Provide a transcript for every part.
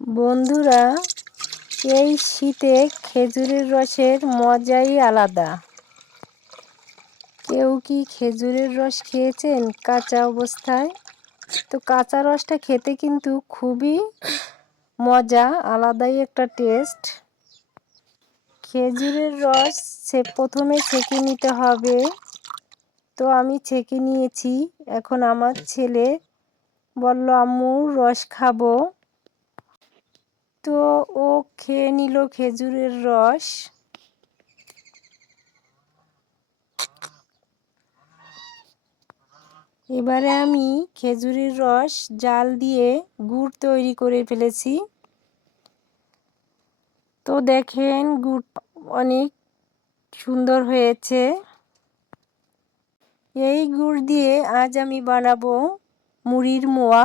বন্ধুরা, এই শীতে খেজুরের রসের মজাই আলাদা। কেউ কি খেজুরের রস খেয়েছেন কাঁচা অবস্থায়? তো কাঁচা রসটা খেতে কিন্তু খুবই মজা, আলাদাই একটা টেস্ট। খেজুরের রস প্রথমে ছেঁকে নিতে হবে। তো আমি ছেঁকে নিয়েছি। এখন আমার ছেলে বলল, আম্মু রস খাবো। তো ও খেয়ে নিল খেজুরের রস। এবারে আমি খেজুরের রস জাল দিয়ে গুড় তৈরি করে ফেলেছি। তো দেখেন গুড় অনেক সুন্দর হয়েছে। এই গুড় দিয়ে আজ আমি বানাবো মুড়ির মোয়া।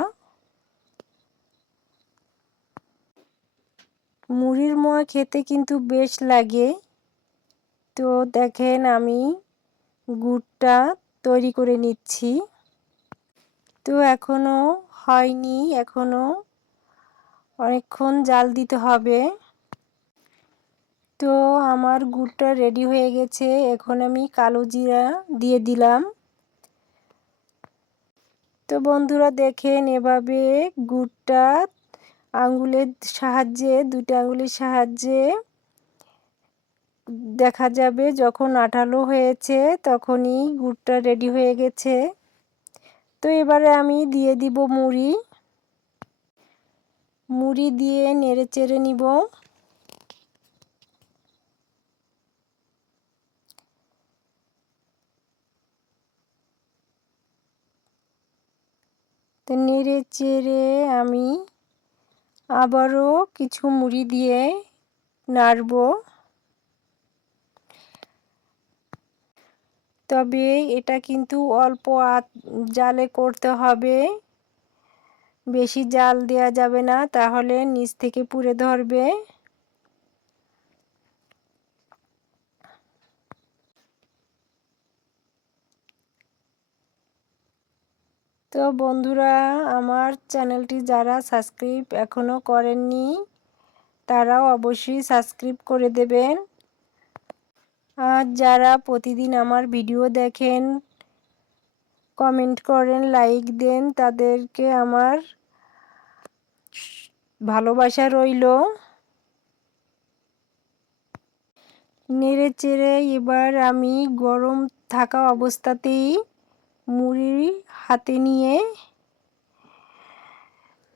মুড়ির মোয়া খেতে কিন্তু বেশ লাগে। তো দেখেন আমি গুড়টা তৈরি করে নিচ্ছি। তো এখনো হয়নি, এখনো অনেকক্ষণ জাল দিতে হবে। তো আমার গুড়টা রেডি হয়ে গেছে। এখন আমি কালো জিরা দিয়ে দিলাম। তো বন্ধুরা দেখেন, এভাবে গুড়টা আঙ্গুলের সাহায্যে, দুটো আঙ্গুলের সাহায্যে দেখা যাবে যখন আঠালো হয়েছে তখনই গুড়টা রেডি হয়ে গেছে। তো এবারে আমি দিয়ে দিব মুড়ি দিয়ে নেড়ে চেড়ে নিব। তো নেড়ে চেড়ে আমি আবারও কিছু মুড়ি দিয়ে নাড়ব। তবে এটা কিন্তু অল্প জালে করতে হবে, বেশি জাল দেওয়া যাবে না, তাহলে নিচ থেকে পুড়ে ধরবে। তো বন্ধুরা, আমার চ্যানেলটি যারা সাবস্ক্রাইব এখনও করেননি তারাও অবশ্যই সাবস্ক্রাইব করে দেবেন। আর যারা প্রতিদিন আমার ভিডিও দেখেন, কমেন্ট করেন, লাইক দেন, তাদেরকে আমার ভালোবাসা রইল। নেড়ে চেড়ে এবার আমি গরম থাকা অবস্থাতেই মুড়ি হাতে নিয়ে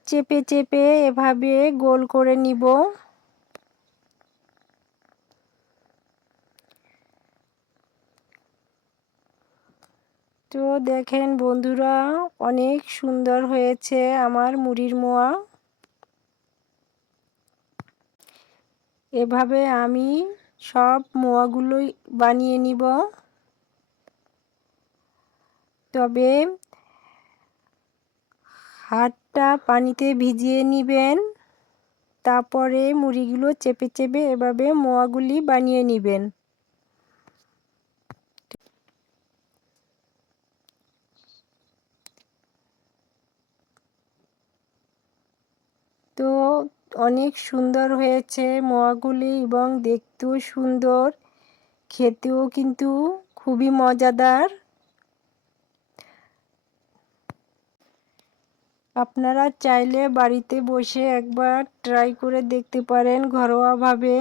চেপে চেপে এভাবে গোল করে নিব। তো দেখেন বন্ধুরা, অনেক সুন্দর হয়েছে আমার মুড়ির মোয়া। এভাবে আমি সব মোয়াগুলোই বানিয়ে নিব। তবে হাতটা পানিতে ভিজিয়ে নেবেন, তারপরে মুড়িগুলো চেপে চেপে এভাবে মোয়াগুলি বানিয়ে নেবেন। তো অনেক সুন্দর হয়েছে মোয়াগুলি এবং দেখতেও সুন্দর, খেতেও কিন্তু খুবই মজাদার। আপনারা চাইলে বাড়িতে বসে একবার ট্রাই করে দেখতে পারেন ঘরোয়াভাবে।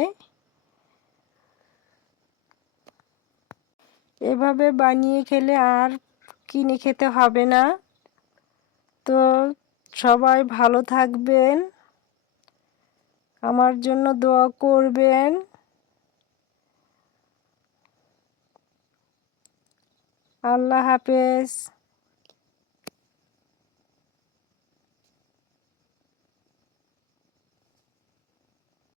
এভাবে বানিয়ে খেলে আর কিনে খেতে হবে না। তো সবাই ভালো থাকবেন, আমার জন্য দোয়া করবেন। আল্লাহ হাফেজ।